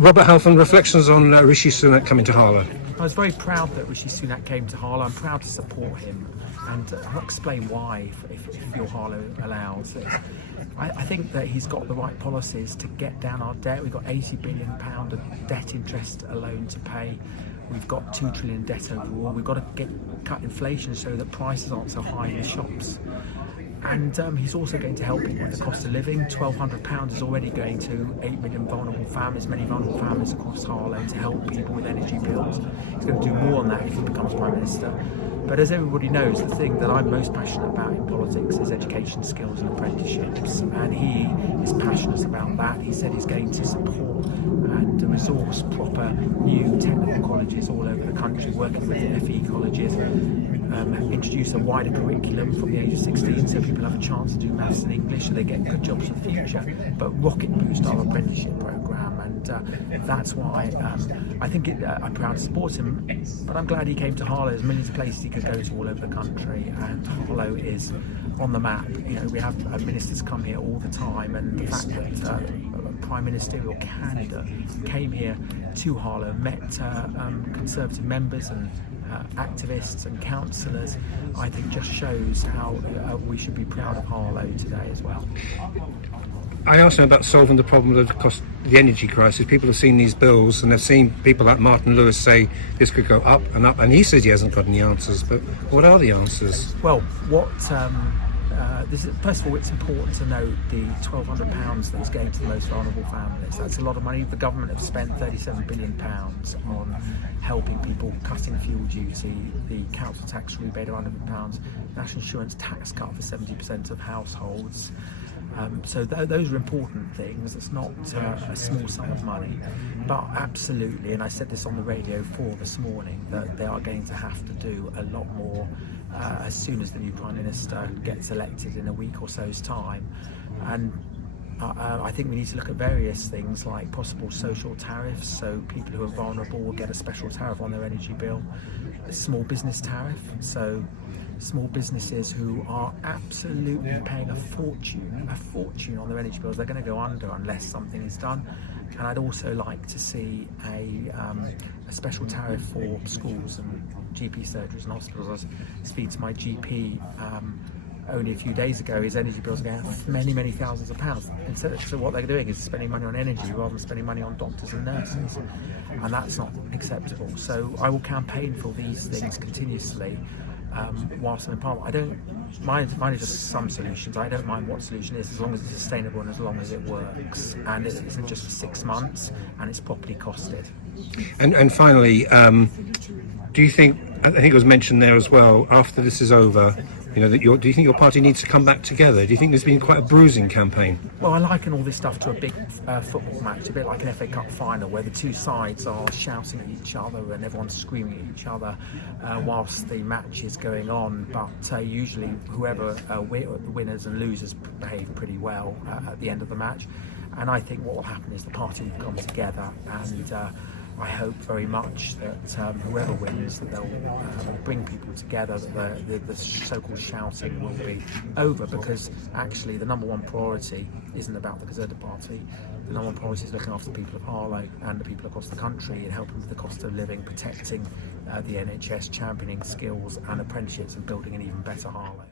Robert Halfon, reflections on Rushi Sunak coming to Harlow. I was very proud that Rushi Sunak came to Harlow. I'm proud to support him, and I'll explain why if your Harlow allows. I think that he's got the right policies to get down our debt. We've got £80 billion of debt interest alone to pay. We've got £2 trillion debt overall. We've got to cut inflation so that prices aren't so high in the shops. And he's also going to help with the cost of living. £1,200 is already going to 8 million vulnerable families, many vulnerable families across Harlow, to help people with energy bills. He's going to do more on that if he becomes Prime Minister. But as everybody knows, the thing that I'm most passionate about in politics is education, skills and apprenticeships. And he is passionate about that. He said he's going to support and resource proper new technical colleges all over the country, working with FE colleges, introduce a wider curriculum from the age of 16 so people have a chance to do maths and English so they get good jobs for the future, but rocket boost our apprenticeship programme, and that's why I think I'm proud to support him, but I'm glad he came to Harlow. There's millions of places he could go to all over the country, and Harlow is on the map. You know, we have ministers come here all the time, and the fact that a Prime Ministerial candidate came here to Harlow, met Conservative members and activists and councillors, I think just shows how we should be proud of Harlow today as well. I asked him about solving the problem of the energy crisis. People have seen these bills and they've seen people like Martin Lewis say this could go up, and he says he hasn't got any answers. But what are the answers? Well, first of all, it's important to note the £1,200 that's going to the most vulnerable families. That's a lot of money. The government have spent £37 billion on helping people, cutting fuel duty, the council tax rebate of £100, national insurance tax cut for 70% of households. So those are important things. It's not a small sum of money, but absolutely, and I said this on the Radio 4 this morning, that they are going to have to do a lot more as soon as the new Prime Minister gets elected in a week or so's time. And I think we need to look at various things like possible social tariffs, so people who are vulnerable will get a special tariff on their energy bill, a small business tariff, so small businesses who are absolutely paying a fortune on their energy bills, they're going to go under unless something is done. And I'd also like to see a special tariff for schools and GP surgeries and hospitals. I was speaking to my GP only a few days ago. His energy bills are going up many thousands of pounds. So what they're doing is spending money on energy rather than spending money on doctors and nurses, and that's not acceptable. So I will campaign for these things continuously whilst I'm in Parliament. I don't mind just some solutions. I don't mind what solution is, as long as it's sustainable and as long as it works, and it isn't just for 6 months and it's properly costed. And finally, do you think, I think it was mentioned there as well, after this is over, you know, that do you think your party needs to come back together? Do you think there's been quite a bruising campaign? Well, I liken all this stuff to a big football match, a bit like an FA Cup final, where the two sides are shouting at each other and everyone's screaming at each other whilst the match is going on. But usually, whoever the winners and losers behave pretty well at the end of the match. And I think what will happen is the party will come together, and I hope very much that whoever wins, that they'll bring people together, that the so-called shouting will be over, because actually the number one priority isn't about the Conservative Party. The number one priority is looking after the people of Harlow and the people across the country, and helping with the cost of living, protecting the NHS, championing skills and apprenticeships, and building an even better Harlow.